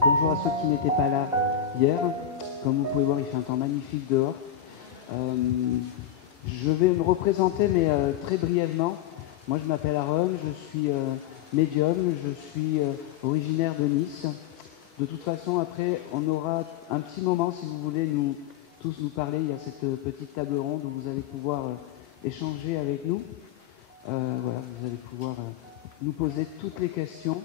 Bonjour à ceux qui n'étaient pas là hier. Comme vous pouvez voir, il fait un temps magnifique dehors. Je vais me représenter, mais très brièvement. Moi, je m'appelle Aaron, je suis médium, je suis originaire de Nice. De toute façon, après, on aura un petit moment, si vous voulez, tous nous parler. Il y a cette petite table ronde où vous allez pouvoir échanger avec nous. Voilà, vous allez pouvoir nous poser toutes les questions.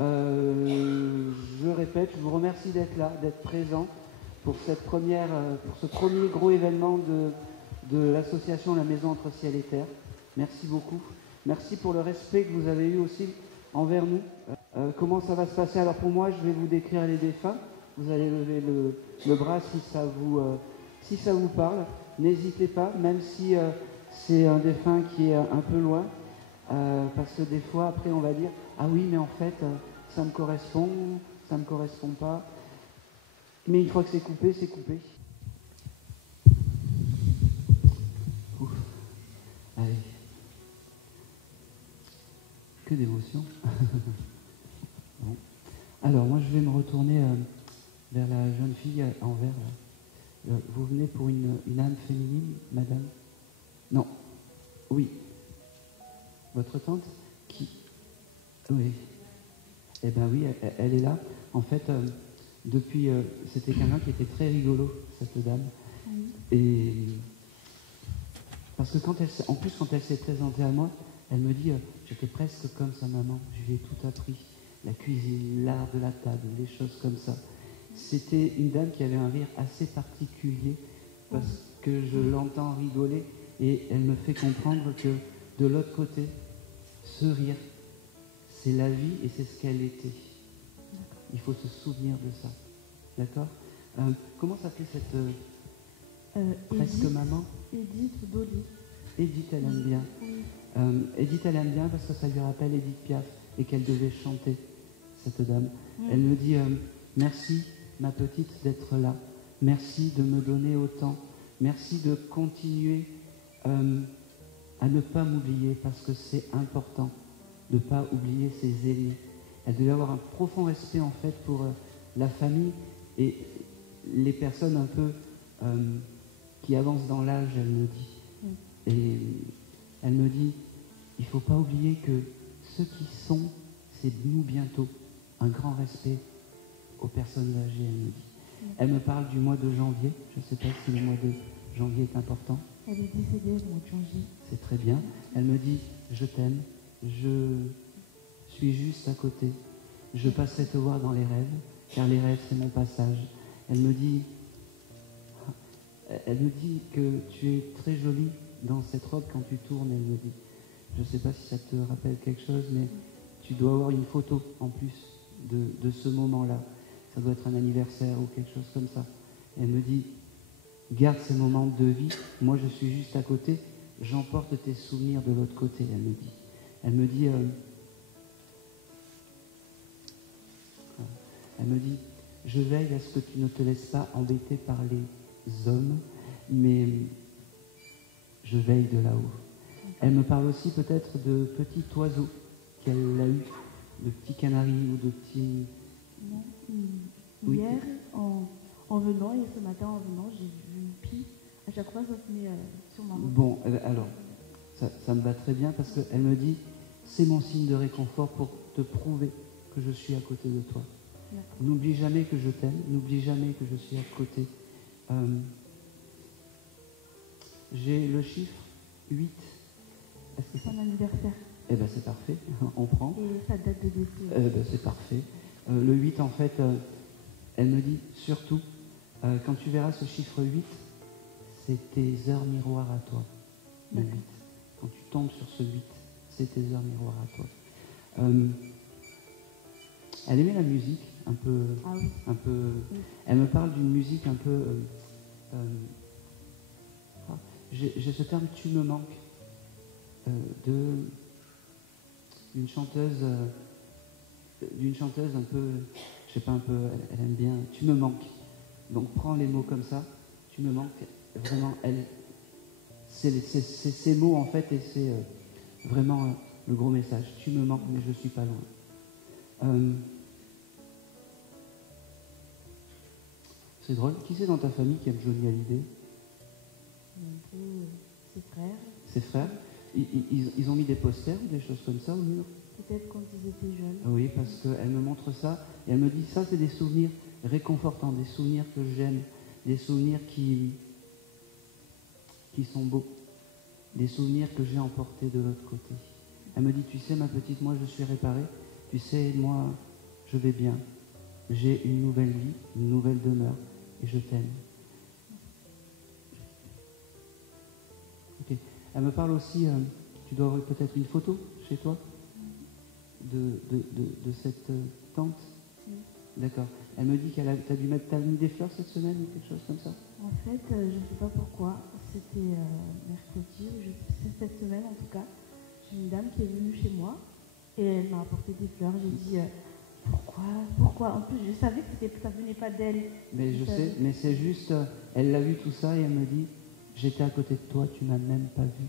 Je répète, je vous remercie d'être là, d'être présent pour pour ce premier gros événement de l'association La Maison entre Ciel et Terre. Merci beaucoup. Merci pour le respect que vous avez eu aussi envers nous. Comment ça va se passer? Alors pour moi, je vais vous décrire les défunts. Vous allez lever le bras si ça vous parle. N'hésitez pas, même si c'est un défunt qui est un peu loin, parce que des fois, après, on va dire « Ah oui, mais en fait, ça me correspond pas. » Mais une fois que c'est coupé, c'est coupé. Ouf. Allez. Que d'émotion. Bon. Alors, moi, je vais me retourner vers la jeune fille en vert. Vous venez pour une âme féminine, madame? Non. Oui. Votre tante? Qui? Oui. Eh bien oui, elle est là. En fait, depuis, c'était quelqu'un qui était très rigolo, cette dame. Oui. Et parce que quand elle s'est présentée à moi, elle me dit, j'étais presque comme sa maman, je lui ai tout appris. La cuisine, l'art de la table, les choses comme ça. C'était une dame qui avait un rire assez particulier parce que je l'entends rigoler et elle me fait comprendre que de l'autre côté, ce rire, c'est la vie et c'est ce qu'elle était. Il faut se souvenir de ça. D'accord? Comment s'appelait cette presque maman? Edith Dolly. Edith, elle aime bien. Oui. Edith, elle aime bien parce que ça lui rappelle Edith Piaf et qu'elle devait chanter, cette dame. Oui. Elle me dit merci, ma petite, d'être là. Merci de me donner autant. Merci de continuer à ne pas m'oublier parce que c'est important de ne pas oublier ses aînés. Elle devait avoir un profond respect en fait pour la famille et les personnes un peu qui avancent dans l'âge, elle me dit. Oui. Et elle me dit, il ne faut pas oublier que ceux qui sont, c'est nous bientôt. Un grand respect aux personnes âgées, elle me dit. Oui. Elle me parle du mois de janvier. Je ne sais pas si le mois de janvier est important. Elle est décédée le mois de janvier. C'est très bien. Elle me dit, je t'aime, je suis juste à côté. Je passerai te voir dans les rêves, car les rêves, c'est mon passage. Elle me dit que tu es très jolie dans cette robe quand tu tournes, elle me dit. Je ne sais pas si ça te rappelle quelque chose, mais tu dois avoir une photo en plus de ce moment-là. Ça doit être un anniversaire ou quelque chose comme ça. Elle me dit, garde ces moments de vie, moi je suis juste à côté, j'emporte tes souvenirs de l'autre côté, elle me dit. Elle me dit, je veille à ce que tu ne te laisses pas embêter par les hommes, mais je veille de là-haut. Elle me parle aussi peut-être de petits oiseaux qu'elle a eu, de petits canaris ou de petits... Non. Oui. Hier, en venant, et ce matin en venant, j'ai vu une pie. À chaque fois, ça se met sur ma robe. Bon, alors, ça me va très bien parce qu'elle me dit, c'est mon signe de réconfort pour te prouver que je suis à côté de toi. N'oublie jamais que je t'aime, n'oublie jamais que je suis à côté. J'ai le chiffre 8. C'est son anniversaire. Eh bien, c'est parfait, on prend. Et sa date de décès. Eh bien, c'est parfait. Le 8, en fait, elle me dit, surtout, quand tu verras ce chiffre 8, c'est tes heures miroirs à toi. Le 8. Quand tu tombes sur ce 8, c'est tes heures miroirs à toi. Elle aimait la musique, un peu... Ah oui. Oui. Elle me parle d'une musique un peu... j'ai ce terme « tu me manques » d'une chanteuse un peu... Je sais pas, un peu... Elle aime bien « tu me manques ». Donc prends les mots comme ça, « tu me manques ». Vraiment, c'est ces mots en fait et c'est vraiment le gros message. Tu me manques mais je suis pas loin. C'est drôle. Qui c'est dans ta famille qui aime Johnny Hallyday? Un peu ses frères. Ses frères? Ils ont mis des posters ou des choses comme ça au mur? Peut-être quand ils étaient jeunes. Oui, parce qu'elle me montre ça et elle me dit ça, c'est des souvenirs réconfortants, des souvenirs que j'aime, des souvenirs qui sont beaux, des souvenirs que j'ai emportés de l'autre côté. Elle me dit, tu sais ma petite, moi je suis réparée, tu sais, moi je vais bien, j'ai une nouvelle vie, une nouvelle demeure et je t'aime. Ok. Elle me parle aussi, tu dois avoir peut-être une photo chez toi de cette tante. Oui. D'accord. Elle me dit t'as mis des fleurs cette semaine ou quelque chose comme ça? En fait, je ne sais pas pourquoi. C'était mercredi, c'est cette semaine en tout cas. J'ai une dame qui est venue chez moi et elle m'a apporté des fleurs. J'ai dit pourquoi? En plus, je savais que ça venait pas d'elle. Mais je sais, mais c'est juste, elle l'a vu tout ça et elle me dit, j'étais à côté de toi, tu m'as même pas vu.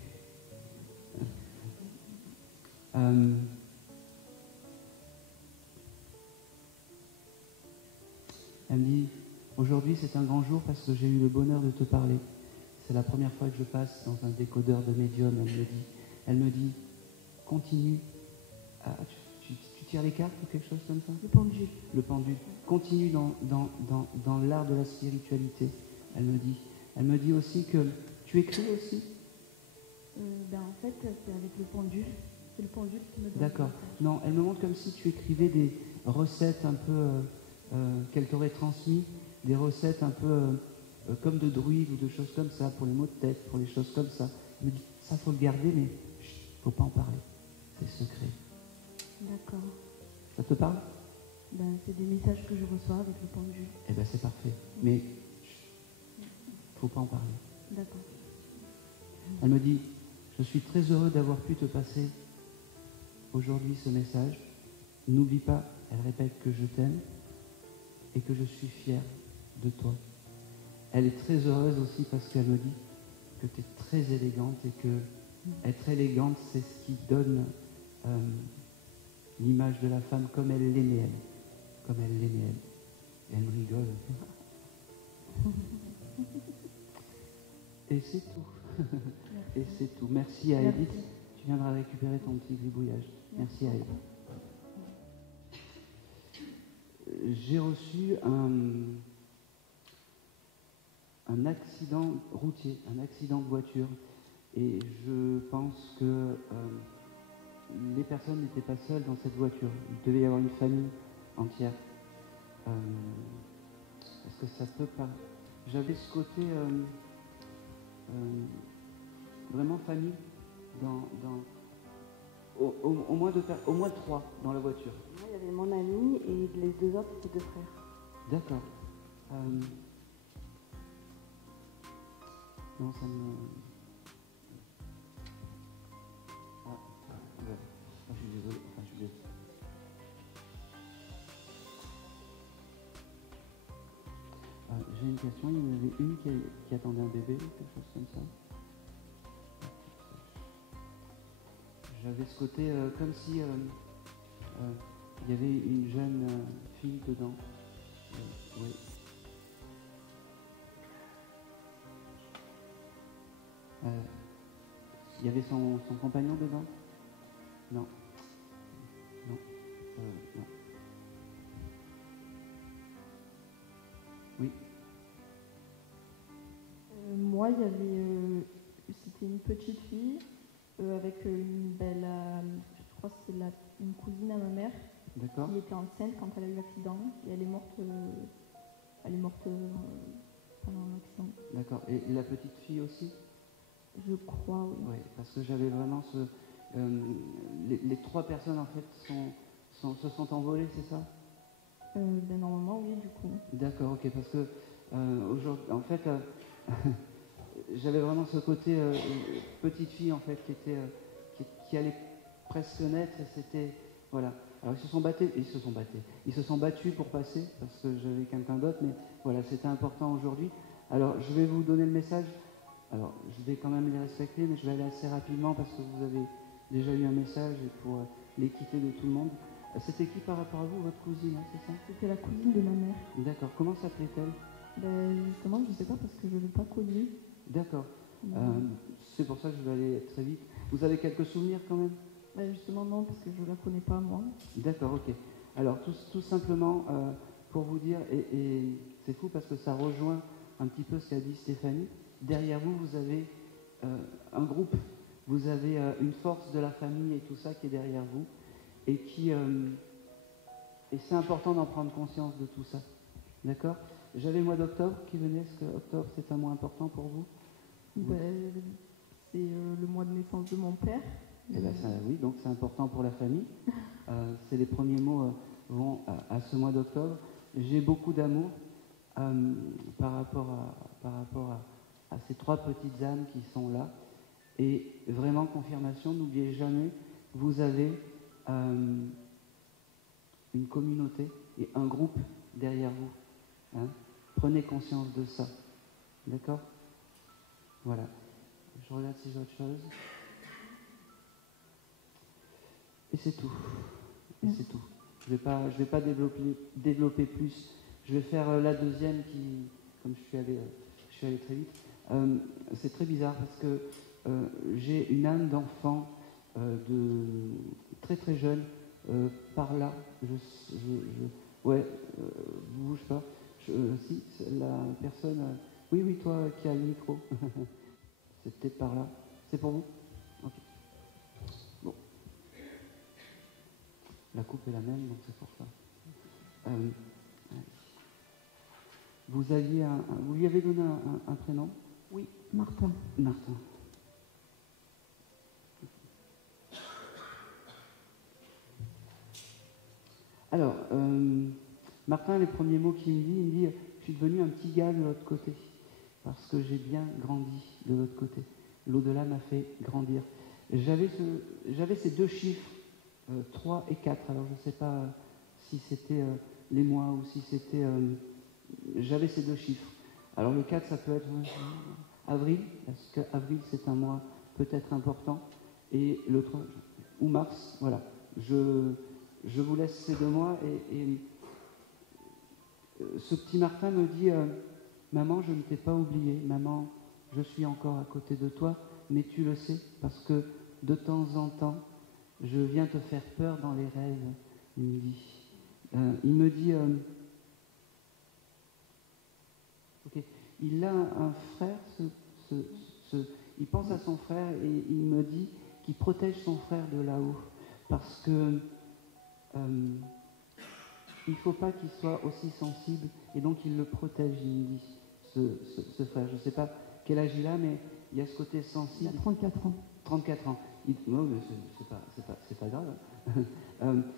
Elle me dit, aujourd'hui c'est un grand jour parce que j'ai eu le bonheur de te parler. C'est la première fois que je passe dans un décodeur de médium, elle me dit, continue. Tu tires les cartes ou quelque chose comme ça? Le pendule. Le pendule. Continue dans l'art de la spiritualité, elle me dit. Elle me dit aussi que tu écris aussi? En fait, c'est avec le pendule. C'est le pendule qui me donne. D'accord. Non, elle me montre comme si tu écrivais des recettes un peu qu'elle t'aurait transmises, des recettes un peu comme de druides ou de choses comme ça, pour les maux de tête, pour les choses comme ça. Elle me dit, ça faut le garder, mais faut pas en parler. C'est secret. D'accord. Ça te parle? C'est des messages que je reçois avec le pendule. Eh bien, c'est parfait. Mais faut pas en parler. D'accord. Elle me dit, je suis très heureux d'avoir pu te passer aujourd'hui ce message. N'oublie pas, elle répète que je t'aime et que je suis fière de toi. Elle est très heureuse aussi parce qu'elle me dit que tu es très élégante et que être élégante, c'est ce qui donne l'image de la femme comme elle l'aimait elle. Comme elle l'aimait elle. Et elle me rigole. Et c'est tout. Et c'est tout. Merci à Edith. Tu viendras récupérer ton petit gribouillage. Merci à Edith. J'ai reçu un accident routier, un accident de voiture. Et je pense que les personnes n'étaient pas seules dans cette voiture. Il devait y avoir une famille entière. Est-ce que ça peut pas... J'avais ce côté vraiment famille au moins de 3 dans la voiture. Moi, il y avait mon ami et les 2 autres, c'est 2 frères. D'accord. Non, ça me... Ouais. Je suis désolé. J'ai une question. Il y en avait une qui attendait un bébé, quelque chose comme ça. J'avais ce côté comme si il y avait une jeune fille dedans. Oui. Il y avait son compagnon dedans? Non. Non. Non. Oui. Moi, il y avait... c'était une petite fille avec une belle... je crois que c'est une cousine à ma mère. D'accord. Qui était enceinte quand elle a eu l'accident. Et elle est morte... pendant l'accident. D'accord. Et la petite fille aussi? Je crois, oui. Oui, parce que j'avais vraiment les 3 personnes en fait se sont envolées, c'est ça? Normalement, oui, du coup. D'accord, ok, parce que aujourd'hui, en fait, j'avais vraiment ce côté petite fille en fait qui allait presque naître et c'était voilà. Alors ils se sont battus pour passer parce que j'avais quelqu'un d'autre, mais voilà, c'était important aujourd'hui. Alors je vais vous donner le message. Alors je vais quand même les respecter, mais je vais aller assez rapidement parce que vous avez déjà eu un message et pour l'équité de tout le monde. C'était qui par rapport à vous, votre cousine, hein, c'est ça? C'était la cousine de ma mère. D'accord. Comment s'appelait-elle? Justement, je ne sais pas parce que je ne l'ai pas connu. D'accord. C'est pour ça que je vais aller très vite. Vous avez quelques souvenirs quand même? Justement, non, parce que je ne la connais pas, moi. D'accord, ok. Alors, tout simplement, pour vous dire, et c'est fou parce que ça rejoint un petit peu ce qu'a dit Stéphanie, derrière vous, vous avez un groupe, vous avez une force de la famille et tout ça qui est derrière vous, et et c'est important d'en prendre conscience de tout ça. D'accord? J'avais le mois d'octobre qui venait. Est-ce que octobre, c'est un mois important pour vous? C'est le mois de naissance de mon père. Eh ben, oui, donc c'est important pour la famille. C'est les premiers mots vont à ce mois d'octobre. J'ai beaucoup d'amour par rapport à ces 3 petites âmes qui sont là. Et vraiment, confirmation, n'oubliez jamais, vous avez une communauté et un groupe derrière vous. Hein. Prenez conscience de ça. D'accord? Voilà. Je regarde si j'ai autre chose. Et c'est tout. Et c'est tout. Je vais pas développer plus. Je vais faire la deuxième qui, comme je suis allé très vite. C'est très bizarre parce que j'ai une âme d'enfant de très très jeune par là. Ouais, bouge pas. Si la personne. Oui, toi qui as le micro. C'est peut-être par là. C'est pour vous? Ok. Bon. La coupe est la même, donc c'est pour ça. Vous lui avez donné un prénom? Oui, Martin. Martin. Alors, Martin, les premiers mots qu'il me dit, il me dit « Je suis devenu un petit gars de l'autre côté, parce que j'ai bien grandi de l'autre côté. L'au-delà m'a fait grandir. » J'avais ces 2 chiffres, 3 et 4. Alors, je ne sais pas si c'était les mois ou si c'était... j'avais ces 2 chiffres. Alors, le 4, ça peut être avril, parce qu'avril, c'est un mois peut-être important. Et le 3, ou mars, voilà. Je vous laisse ces 2 mois et ce petit Martin me dit Maman, je ne t'ai pas oublié, maman, je suis encore à côté de toi, mais tu le sais, parce que de temps en temps, je viens te faire peur dans les rêves, il me dit. Ok, il a un frère, il pense à son frère et il me dit qu'il protège son frère de là-haut, parce que il ne faut pas qu'il soit aussi sensible, et donc il le protège, il me dit, ce frère. Je ne sais pas quel âge il a, mais il y a ce côté sensible. Il a 34 ans. 34 ans. Non, mais c'est pas grave.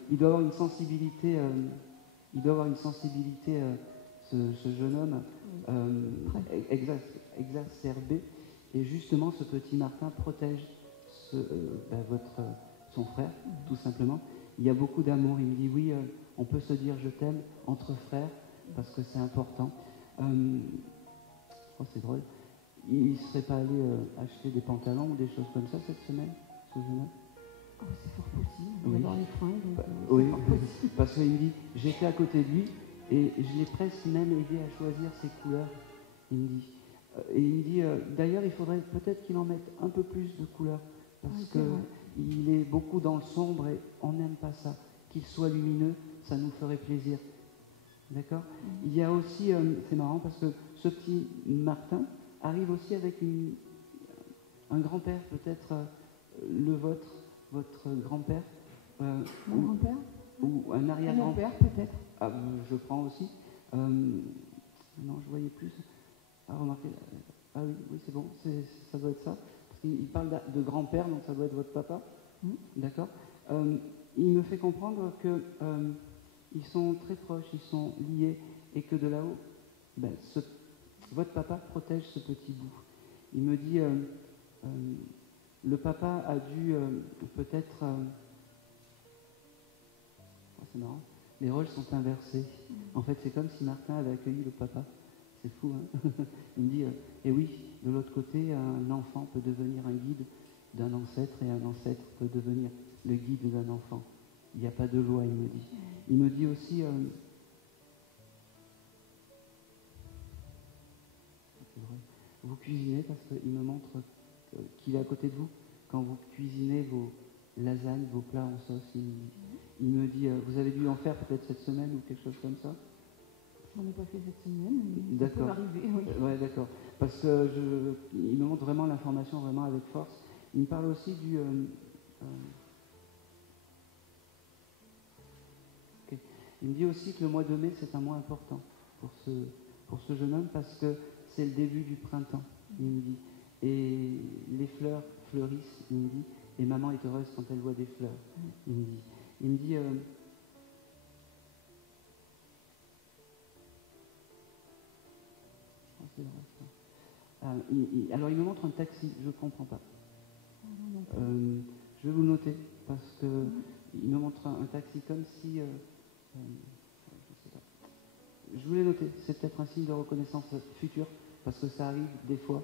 Il doit avoir une sensibilité, ce jeune homme, exacerbé. Et justement, ce petit Martin protège son frère, tout simplement. Il y a beaucoup d'amour. Il me dit oui, on peut se dire je t'aime entre frères parce que c'est important. Oh, c'est drôle. Il ne serait pas allé acheter des pantalons ou des choses comme ça cette semaine, ce jeune homme? Oh, c'est fort possible. Il Oui. adore les fringues. Donc, oui, parce qu'il me dit j'étais à côté de lui et je l'ai presque même aidé à choisir ses couleurs. Il me dit. Et il me dit d'ailleurs il faudrait peut-être qu'il en mette un peu plus de couleurs parce qu'il est beaucoup dans le sombre et on n'aime pas ça. Qu'il soit lumineux, ça nous ferait plaisir. D'accord? Il y a aussi, c'est marrant parce que ce petit Martin arrive aussi avec un grand-père, peut-être votre grand-père. Mon grand-père? Ou un arrière-grand-père. Mon père, peut-être. Ah, je prends aussi. Non, je voyais plus. Ah, remarquez. Ah oui, c'est bon, ça doit être ça. Parce qu'il parle de grand-père, donc ça doit être votre papa. D'accord? Il me fait comprendre que ils sont très proches, ils sont liés, et que de là-haut, votre papa protège ce petit bout. Il me dit, le papa a dû peut-être... oh, c'est marrant, les rôles sont inversés. En fait, c'est comme si Martin avait accueilli le papa. C'est fou, hein? Il me dit, et oui, de l'autre côté, un enfant peut devenir un guide d'un ancêtre, et un ancêtre peut devenir le guide d'un enfant. Il n'y a pas de loi, il me dit. Il me dit aussi, vous cuisinez, parce qu'il me montre qu'il est à côté de vous. Quand vous cuisinez vos lasagnes, vos plats en sauce, il me dit, vous avez dû en faire peut-être cette semaine ou quelque chose comme ça? J'en ai pas fait cette semaine, mais ça peut arriver, oui. Ouais, d'accord. Parce que il me montre vraiment l'information vraiment avec force. Il me parle aussi du... ok. Il me dit aussi que le mois de mai, c'est un mois important pour ce jeune homme parce que c'est le début du printemps, il me dit. Et les fleurs fleurissent, il me dit, et maman est heureuse quand elle voit des fleurs, il me dit. Il me dit... alors il me montre un taxi, je ne comprends pas. Je vais vous le noter, parce que il me montre un taxi comme si... je sais pas. Je voulais noter, c'est peut-être un signe de reconnaissance future, parce que ça arrive des fois.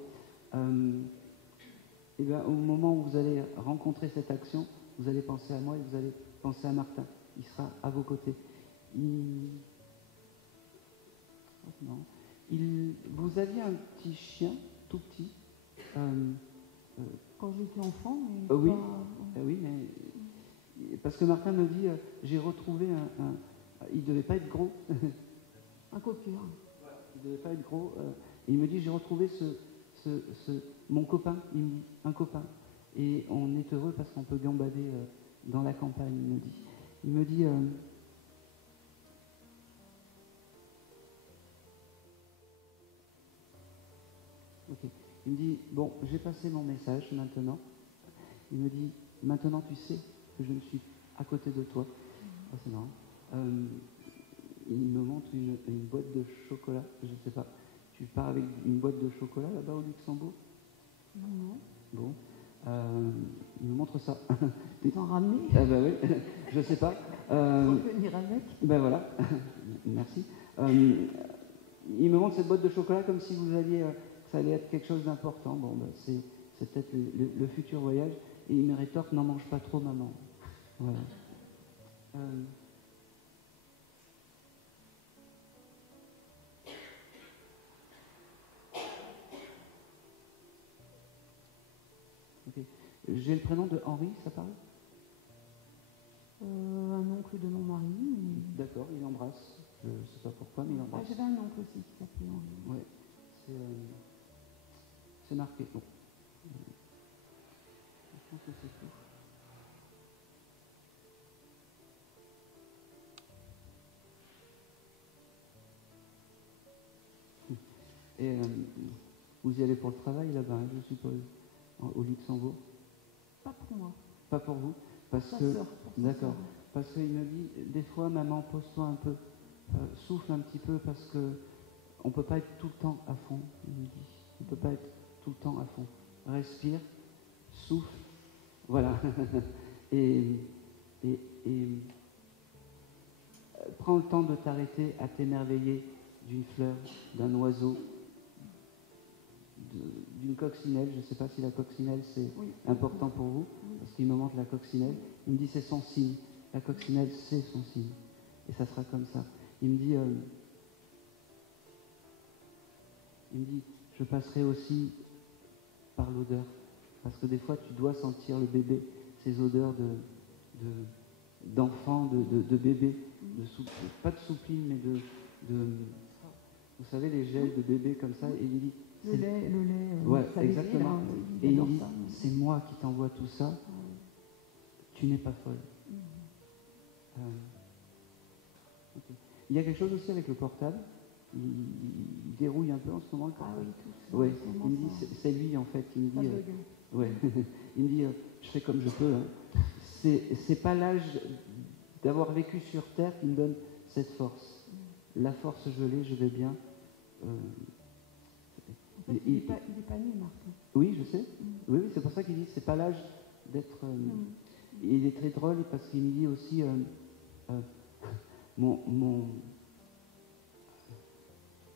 Et bien, au moment où vous allez rencontrer cette action, vous allez penser à moi et vous allez penser à Martin. Il sera à vos côtés. Vous aviez un petit chien, tout petit. Quand j'étais enfant, mais oui, pas... oui, mais parce que Martin me dit, j'ai retrouvé il devait pas être gros. Un coqueur. Il devait pas être gros. Et il me dit, j'ai retrouvé mon copain, il me dit, un copain. Et on est heureux parce qu'on peut gambader dans la campagne, il me dit. Il me dit, ok. Il me dit, bon, j'ai passé mon message maintenant. Il me dit, maintenant tu sais que je me suis à côté de toi. Oh, c'est marrant. Il me montre une boîte de chocolat, je ne sais pas. Tu pars avec une boîte de chocolat là-bas au Luxembourg? Non. Bon. Il me montre ça. Tu t'en ramener? Ah bah oui, je ne sais pas. Revenir avec? Ben voilà, merci. Il me montre cette boîte de chocolat comme si vous alliez... ça allait être quelque chose d'important. Bon, ben, c'est peut-être le futur voyage. Et il me rétorque, n'en mange pas trop, maman. Voilà. Okay. J'ai le prénom de Henri, ça parle? Un oncle de mon mari. Mais... D'accord, il embrasse. Je ne sais pas pourquoi, mais il embrasse. J'avais un oncle aussi qui s'appelait Henri. Oui, c'est marqué. Bon. Je pense que c'est tout. Et vous y allez pour le travail là-bas, hein, je suppose, au Luxembourg? Pas pour moi. Pas pour vous? Parce sa que, sœur, d'accord. Parce qu'il me dit, des fois, maman, pose-toi un peu, souffle un petit peu, parce que on ne peut pas être tout le temps à fond, il me dit. On ne peut pas être tout le temps à fond. Respire, souffle, voilà. et prends le temps de t'arrêter à t'émerveiller d'une fleur, d'un oiseau, d'une coccinelle. Je ne sais pas si la coccinelle c'est important pour vous, parce qu'il me montre la coccinelle. Il me dit c'est son signe. La coccinelle c'est son signe. Et ça sera comme ça. Il me dit, je passerai aussi par l'odeur. Parce que des fois tu dois sentir le bébé, ces odeurs d'enfants, de bébés, pas de soupline, mais vous savez, les gels de bébé comme ça, et il me dit... Le lait, ouais, ça exactement. Là, et il me dit, c'est moi qui t'envoie tout ça, tu n'es pas folle. Okay. Il y a quelque chose aussi avec le portable, il dérouille un peu en ce moment le portable. Tout ouais. Il me dit, c'est lui en fait, il me dit... ouais. Il me dit, je fais comme je peux. Hein. C'est pas l'âge d'avoir vécu sur Terre qui me donne cette force. La force, je l'ai, je vais bien. En fait, il n'est pas né, Martin. Oui, je sais. Oui, c'est pour ça qu'il dit c'est pas l'âge d'être. Il est très drôle parce qu'il me dit aussi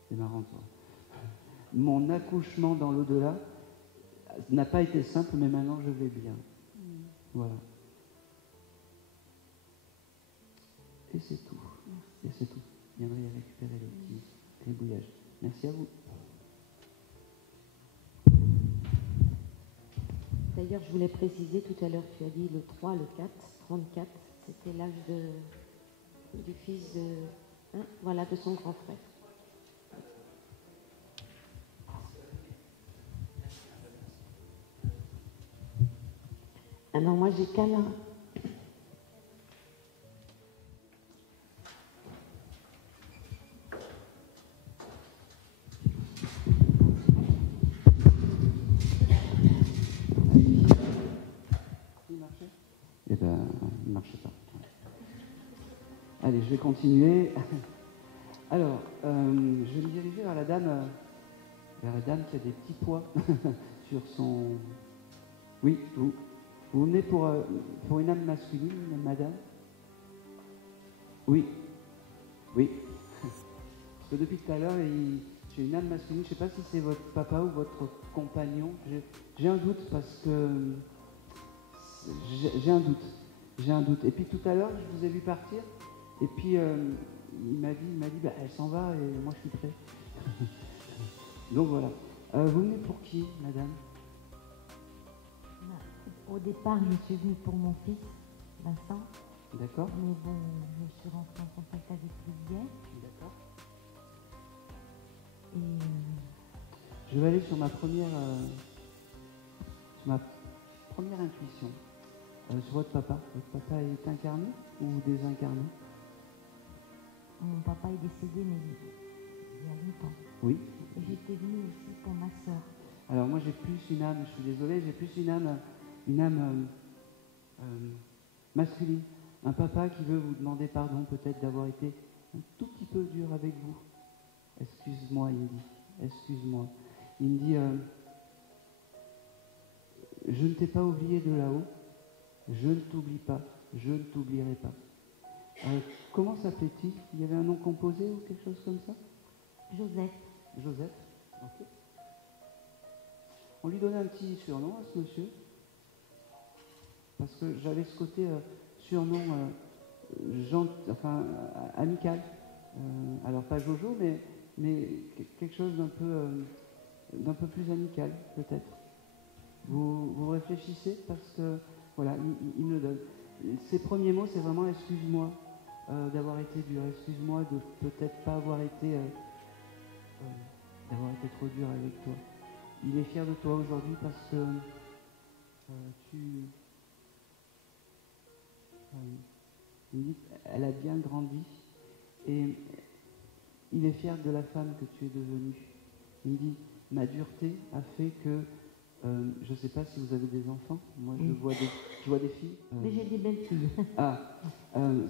c'est marrant ça. Mon accouchement dans l'au-delà n'a pas été simple, mais maintenant je vais bien. Voilà. Et c'est tout. Et c'est tout. Je viendrai récupérer le petit gribouillage. Merci à vous. D'ailleurs, je voulais préciser, tout à l'heure, tu as dit le 3, le 4, 34, c'était l'âge du fils de, voilà, de son grand frère. Alors moi, j'ai câlin. Eh bien, il ne marchait pas. Allez, je vais continuer. Alors, je vais me diriger vers la dame qui a des petits pois sur son... Oui, vous venez pour une âme masculine, madame? Oui, oui. Parce que depuis tout à l'heure, j'ai une âme masculine. Je ne sais pas si c'est votre papa ou votre compagnon. J'ai un doute parce que... J'ai un doute. Et puis tout à l'heure, je vous ai vu partir. Et puis il m'a dit, bah, elle s'en va et moi je suis prêt. Donc voilà. Vous venez pour qui, madame? Au départ, je suis venue pour mon fils, Vincent. D'accord. Mais bon, je suis rentrée en contact avec lui hier. D'accord. Et je vais aller sur ma première intuition. Sur votre papa. Votre papa est incarné ou désincarné? mon papa est décédé, mais il y a longtemps. Oui. Et j'étais venue aussi pour ma sœur. Alors moi j'ai plus une âme, je suis désolé, j'ai plus une âme masculine. Un papa qui veut vous demander pardon peut-être d'avoir été un tout petit peu dur avec vous. Excuse-moi, il me dit. Excuse-moi. Il me dit, je ne t'ai pas oublié de là-haut, je ne t'oublie pas, je ne t'oublierai pas. Comment s'appelait-il? Il y avait un nom composé ou quelque chose comme ça? Joseph. Joseph, ok. On lui donnait un petit surnom à ce monsieur, parce que j'avais ce côté surnom amical. Alors pas Jojo, mais quelque chose d'un peu plus amical, peut-être. Vous réfléchissez parce que, voilà, il me le donne. Ses premiers mots, c'est vraiment excuse-moi d'avoir été dur, excuse-moi de peut-être pas avoir été trop dur avec toi. Il est fier de toi aujourd'hui parce que il me dit elle a bien grandi et il est fier de la femme que tu es devenue. Il me dit ma dureté a fait que je ne sais pas si vous avez des enfants. Moi, je vois des filles. Mais j'ai des belles filles.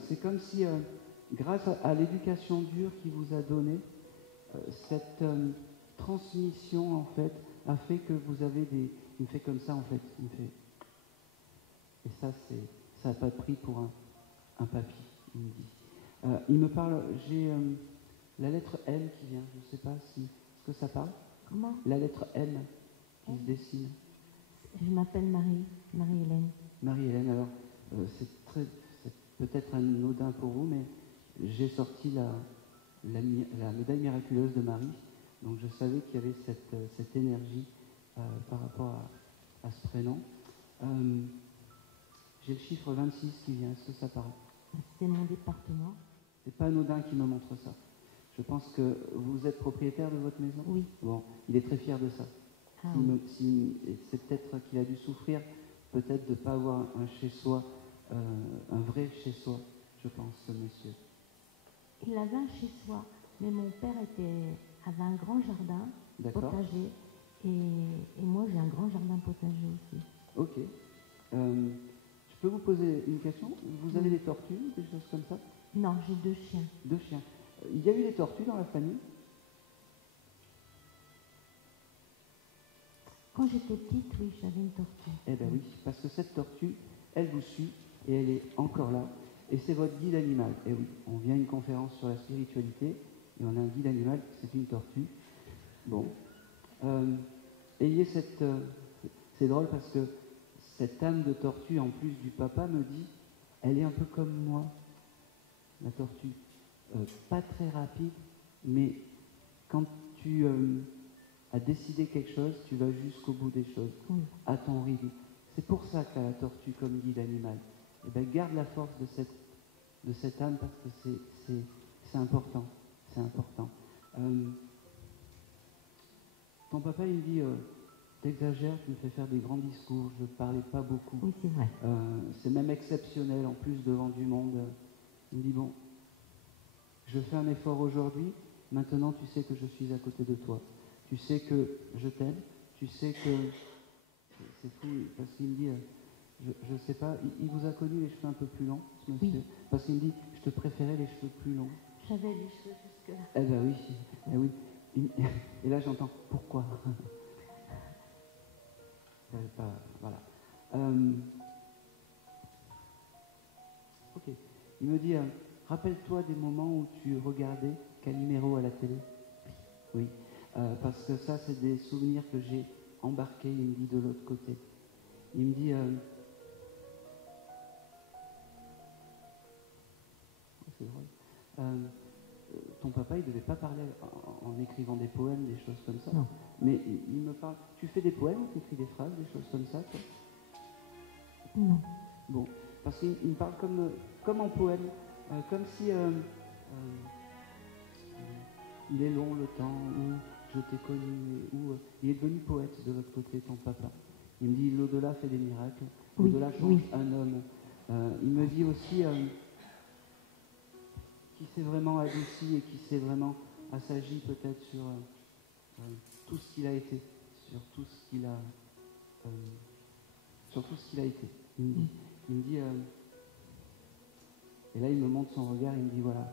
C'est comme si, grâce à l'éducation dure qu'il vous a donnée, cette transmission, en fait, a fait que vous avez des... Il me fait comme ça, en fait. Il me fait... Et ça n'a pas pris pour un papy, il me dit. Il me parle... J'ai la lettre M qui vient. Je ne sais pas si... Est-ce que ça parle? Comment? La lettre M qui se dessine. Je m'appelle Marie-Hélène. Marie-Hélène, alors, c'est peut-être anodin pour vous, mais j'ai sorti la médaille miraculeuse de Marie. Donc je savais qu'il y avait cette énergie par rapport à ce prénom. J'ai le chiffre 26 qui vient. Est-ce que ça parle? C'est mon département. C'est pas anodin qui me montre ça. Je pense que vous êtes propriétaire de votre maison? Oui. Bon, il est très fier de ça. Ah, C'est peut-être qu'il a dû souffrir, peut-être de ne pas avoir un chez-soi, un vrai chez-soi, je pense, ce monsieur. Il avait un chez-soi, mais mon père avait un grand jardin potager, et moi j'ai un grand jardin potager aussi. Ok. Je peux vous poser une question? Vous avez des tortues, des choses comme ça? Non, j'ai 2 chiens. 2 chiens. Il y a eu des tortues dans la famille? Quand j'étais petite, oui, j'avais une tortue. Eh bien oui, parce que cette tortue, elle vous suit et elle est encore là. Et c'est votre guide animal. Et oui, on vient à une conférence sur la spiritualité et on a un guide animal, c'est une tortue. Bon. Ayez cette... c'est drôle parce que cette âme de tortue, en plus du papa, me dit, elle est un peu comme moi, la tortue. Pas très rapide, mais quand tu as décidé quelque chose, tu vas jusqu'au bout des choses, à ton rythme. C'est pour ça que tu as la tortue comme guide animal. Et bien, garde la force de cette âme parce que c'est important. C'est important. Ton papa, il me dit, t'exagères, tu me fais faire des grands discours, je ne parlais pas beaucoup. Oui, c'est vrai. C'est même exceptionnel, en plus, devant du monde. Il me dit, bon, je fais un effort aujourd'hui, maintenant tu sais que je suis à côté de toi. Tu sais que je t'aime, tu sais que... C'est fou, parce qu'il me dit, je ne sais pas, il vous a connu les cheveux un peu plus longs, ce monsieur. Oui. Parce qu'il me dit, je te préférais les cheveux plus longs. J'avais les cheveux jusque-là. Eh ben oui, eh oui. Et là j'entends, pourquoi? Voilà. Ok. Il me dit, rappelle-toi des moments où tu regardais Calimero à la télé. Oui. Parce que ça, c'est des souvenirs que j'ai embarqués, il me dit, de l'autre côté. Il me dit... c'est drôle. Ton papa, il ne devait pas parler en écrivant des poèmes, des choses comme ça. Non. Mais il me parle... Tu fais des poèmes, tu écris des phrases, des choses comme ça, toi? Non. Bon, parce qu'il me parle comme en poème, comme si il est long le temps où je t'ai connu, où il est devenu poète de l'autre côté, ton papa. Il me dit l'au-delà fait des miracles, Oui, l'au-delà change oui. un homme. Il me dit aussi qui s'est vraiment adouci et qui s'est vraiment assagi peut-être sur tout ce qu'il a été, sur tout ce qu'il a, été. Il me dit, et là il me montre son regard, il me dit voilà,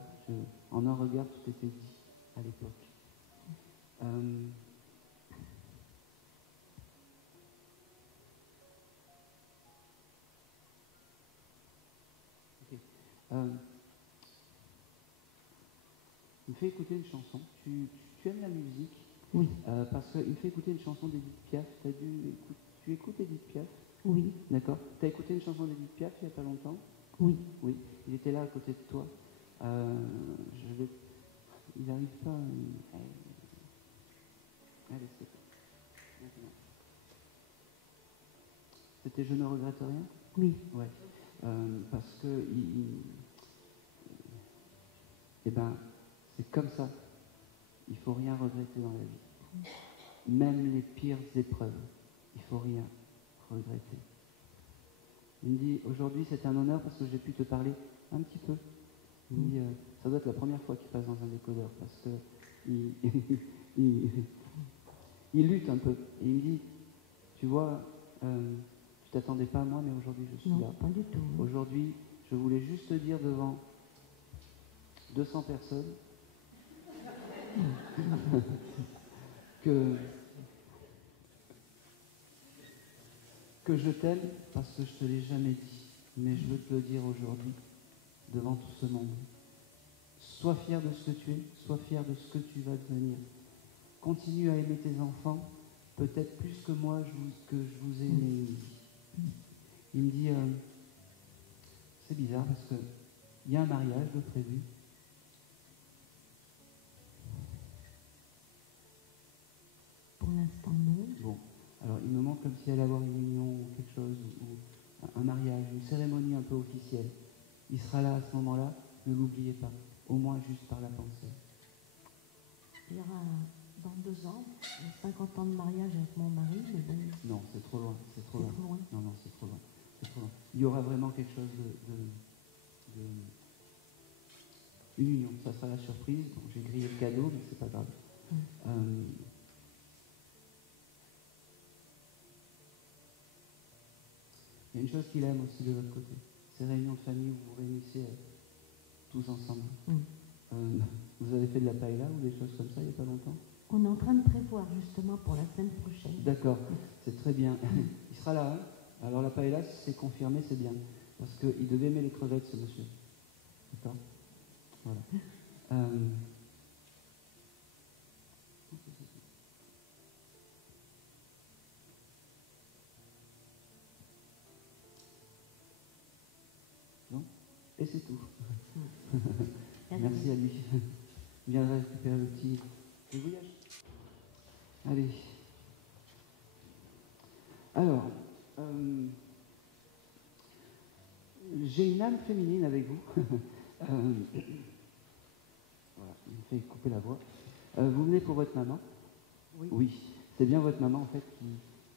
en un regard tout était dit à l'époque. Okay. Il me fait écouter une chanson. Tu aimes la musique? Oui. Parce qu'il me fait écouter une chanson d'Edith Piaf. Tu écoutes Edith Piaf? Oui. D'accord. Tu as écouté une chanson d'Edith Piaf il n'y a pas longtemps? Oui. Oui. Il était là à côté de toi. Il n'arrive pas. Allez, c'est maintenant. C'était Je ne regrette rien? Oui. Ouais. Parce que eh ben, c'est comme ça. Il ne faut rien regretter dans la vie. Même les pires épreuves, il ne faut rien regretter. Il me dit, aujourd'hui c'est un honneur parce que j'ai pu te parler un petit peu. Il me dit, ça doit être la première fois qu'il passe dans un décodeur parce que il lutte un peu. Et il me dit, tu vois, tu t'attendais pas à moi, mais aujourd'hui je suis non, là. Pas du tout. Aujourd'hui, je voulais juste te dire devant 200 personnes que je t'aime parce que je te l'ai jamais dit, mais je veux te le dire aujourd'hui devant tout ce monde. Sois fier de ce que tu es, sois fier de ce que tu vas devenir. Continue à aimer tes enfants, peut-être plus que moi que je vous ai aimé. Il me dit, c'est bizarre parce que il y a un mariage de prévu. Pour l'instant, non. Bon, alors il me manque comme s'il allait avoir une union ou quelque chose, ou un mariage, une cérémonie un peu officielle. Il sera là à ce moment-là, ne l'oubliez pas, au moins juste par la pensée. Il y aura dans 2 ans 50 ans de mariage avec mon mari, mais bon. Non, c'est trop loin, c'est trop loin. Trop loin. Non, c'est trop loin. C'est trop loin. Il y aura vraiment quelque chose une union, ça sera la surprise. Bon, j'ai grillé le cadeau, mais c'est pas grave. Il y a une chose qu'il aime aussi de votre côté, ces réunions de famille où vous vous réunissez tous ensemble. Vous avez fait de la paella ou des choses comme ça il n'y a pas longtemps? On est en train de prévoir justement pour la semaine prochaine. D'accord, c'est très bien. Il sera là, hein? Alors la paella, si c'est confirmé, c'est bien. Parce qu'il devait aimer les crevettes, ce monsieur. D'accord? Voilà. Non? Et c'est tout. Merci à lui. Je viendrai récupérer le petit voyage. Allez. Alors, j'ai une âme féminine avec vous. Voilà, il me fait couper la voix. Vous venez pour votre maman? Oui. Oui, c'est bien votre maman en fait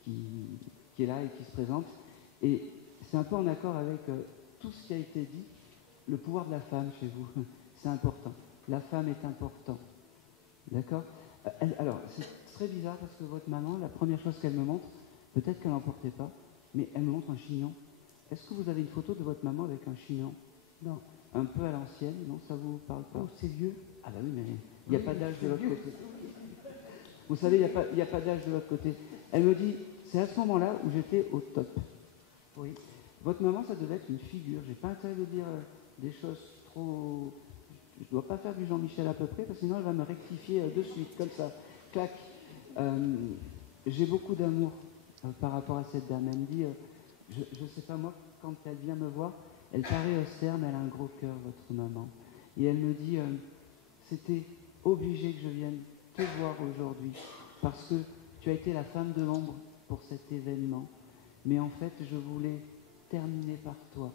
qui est là et qui se présente. Et c'est un peu en accord avec tout ce qui a été dit, le pouvoir de la femme chez vous. C'est important. La femme est importante. D'accord? Alors, c'est très bizarre parce que votre maman, la première chose qu'elle me montre, peut-être qu'elle n'en portait pas, mais elle me montre un chignon. Est-ce que vous avez une photo de votre maman avec un chignon? Non. Un peu à l'ancienne, non? Ça vous parle pas? Oh, c'est vieux. Ah bah oui, mais il n'y a pas d'âge de l'autre côté. Vous savez, il n'y a pas d'âge de l'autre côté. Elle me dit, c'est à ce moment-là où j'étais au top. Oui. Votre maman, ça devait être une figure. J'ai pas intérêt de dire des choses trop... Je ne dois pas faire du Jean-Michel à peu près, parce que sinon elle va me rectifier de suite, comme ça. Clac. J'ai beaucoup d'amour par rapport à cette dame. Elle me dit, je ne sais pas moi, quand elle vient me voir, elle paraît austère, mais elle a un gros cœur, votre maman. Et elle me dit, c'était obligé que je vienne te voir aujourd'hui, parce que tu as été la femme de l'ombre pour cet événement. Mais en fait, je voulais terminer par toi.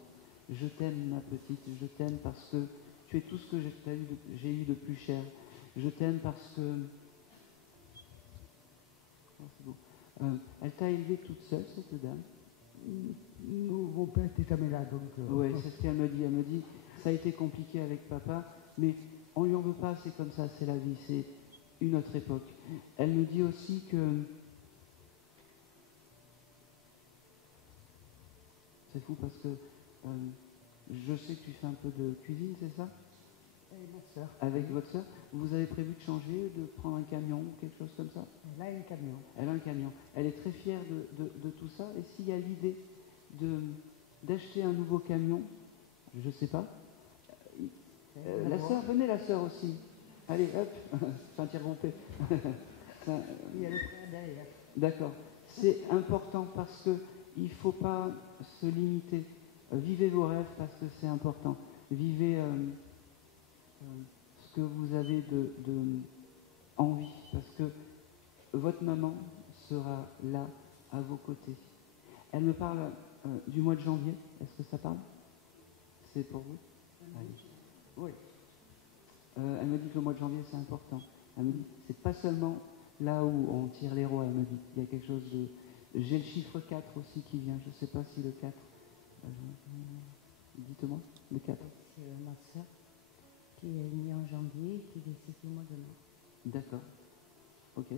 Je t'aime, ma petite, je t'aime parce que tu es tout ce que j'ai eu de plus cher. Je t'aime parce que... Oh, c'est beau. Elle t'a élevée toute seule, cette dame? Mon père n'était jamais là, donc... Oui, c'est ce qu'elle me dit. Elle me dit, ça a été compliqué avec papa, mais on ne lui en veut pas, c'est comme ça, c'est la vie, c'est une autre époque. Elle me dit aussi que... C'est fou parce que je sais que tu fais un peu de cuisine, c'est ça? Avec ma soeur. Avec votre soeur. Vous avez prévu de changer, de prendre un camion, quelque chose comme ça? Elle a un camion. Elle a un camion. Elle est très fière de tout ça. Et s'il y a l'idée d'acheter un nouveau camion, je ne sais pas. La sœur, venez la sœur aussi. Allez, hop, s'interrompez. Il y a le frère derrière. D'accord. C'est important parce qu'il ne faut pas se limiter. Vivez vos rêves parce que c'est important. Vivez ce que vous avez de envie parce que votre maman sera là à vos côtés. Elle me parle du mois de janvier. Est-ce que ça parle? C'est pour vous? Oui. Elle me dit que le mois de janvier c'est important. Elle me dit c'est pas seulement là où on tire les rois. Elle me dit il y a quelque chose de... J'ai le chiffre 4 aussi qui vient. Je ne sais pas si le 4... Dites-moi, le 4. C'est ma soeur qui est née en janvier et qui est décédée au mois de mars. D'accord. Ok.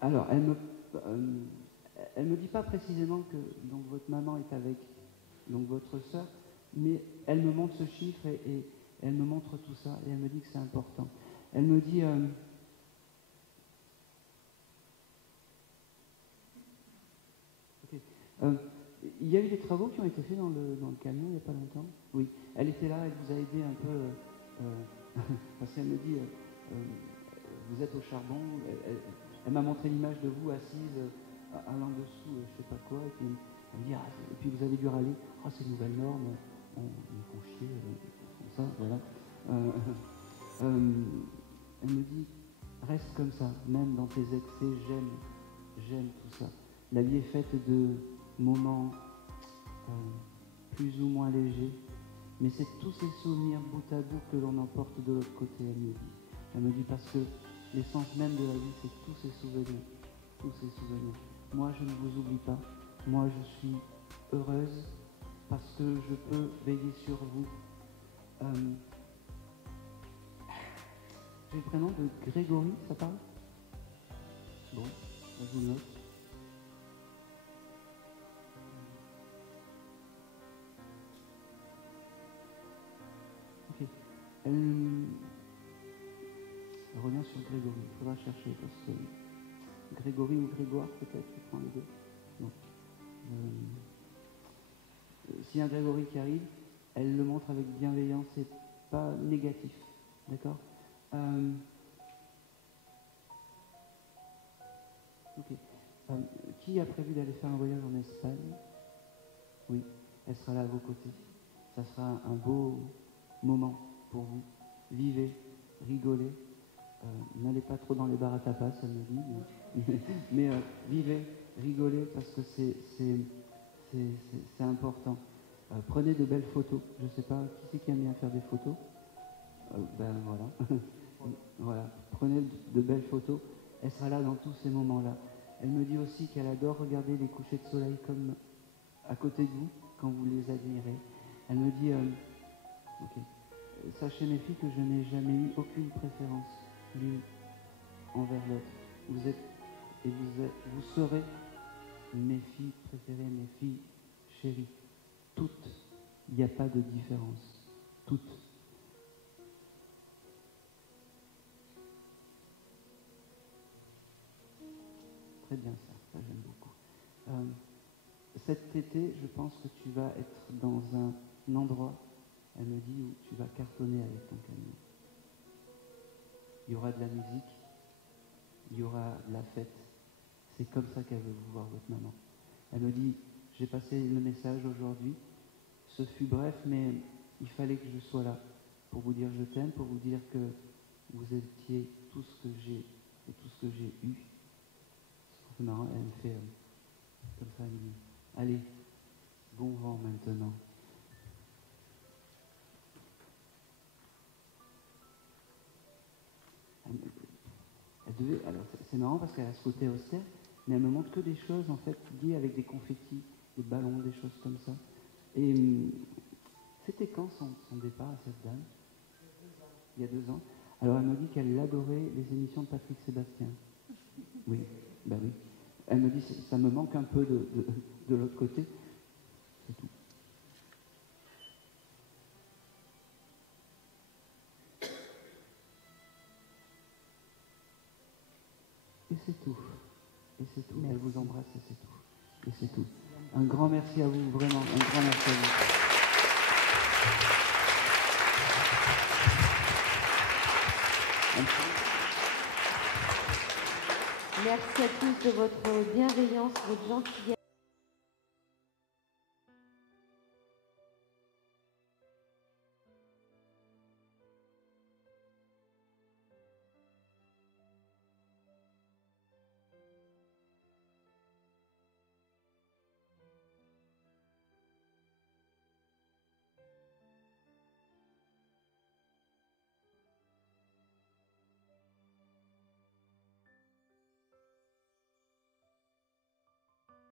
Alors, elle me dit pas précisément que donc, votre maman est avec donc, votre sœur, mais elle me montre ce chiffre et elle me montre tout ça et elle me dit que c'est important. Elle me dit... il y a eu des travaux qui ont été faits dans le camion il n'y a pas longtemps. Oui, elle était là, elle vous a aidé un peu, parce qu'elle me dit, vous êtes au charbon, elle m'a montré l'image de vous assise allant dessous, je ne sais pas quoi, et puis elle me dit, et puis vous avez dû râler, ces nouvelles normes, on me font chier, comme ça, voilà. Elle me dit, reste comme ça, même dans tes excès, j'aime tout ça. La vie est faite de moments plus ou moins légers, mais c'est tous ces souvenirs bout à bout que l'on emporte de l'autre côté, elle me dit. Elle me dit parce que l'essence même de la vie, c'est tous ces souvenirs. Tous ces souvenirs. Moi, je ne vous oublie pas. Moi, je suis heureuse parce que je peux veiller sur vous. J'ai le prénom de Grégory, ça parle? Bon, je vous le note. Elle revient sur Grégory. Il faudra chercher parce que Grégory ou Grégoire peut-être, je prends les deux. Non. S'il y a un Grégory qui arrive, elle le montre avec bienveillance et pas négatif. D'accord? Qui a prévu d'aller faire un voyage en Espagne? Oui, elle sera là à vos côtés. Ça sera un beau moment pour vous. Vivez, rigolez. N'allez pas trop dans les bars à tapas, elle me dit. Mais vivez, rigoler parce que c'est important. Prenez de belles photos. Je ne sais pas, qui c'est qui aime bien faire des photos? Ben voilà. Voilà. Prenez de belles photos. Elle sera là dans tous ces moments-là. Elle me dit aussi qu'elle adore regarder les couchers de soleil comme à côté de vous, quand vous les admirez. Elle me dit, sachez mes filles que je n'ai jamais eu aucune préférence l'une envers l'autre. Vous êtes et vous serez mes filles préférées, mes filles chéries. Toutes. Il n'y a pas de différence. Toutes. Très bien ça j'aime beaucoup. Cet été, je pense que tu vas être dans un endroit, elle me dit, où tu vas cartonner avec ton camion. Il y aura de la musique, il y aura de la fête. C'est comme ça qu'elle veut vous voir, votre maman. Elle me dit, j'ai passé le message aujourd'hui, ce fut bref, mais il fallait que je sois là pour vous dire je t'aime, pour vous dire que vous étiez tout ce que j'ai et tout ce que j'ai eu. C'est marrant, elle me fait comme ça, elle me dit, allez, bon vent maintenant. Alors c'est marrant parce qu'elle a ce côté austère, mais elle me montre que des choses en fait liées avec des confettis, des ballons, des choses comme ça. Et c'était quand son départ à cette dame? Il y a 2 ans. Alors elle me dit qu'elle adorait les émissions de Patrick Sébastien. Oui, ben oui. Elle me dit ça me manque un peu de l'autre côté. C'est tout. Et c'est tout. Et c'est tout. Merci. Elle vous embrasse et c'est tout. Et c'est tout. Un grand merci à vous, vraiment. Un grand merci à vous. Merci à tous de votre bienveillance, votre gentillesse.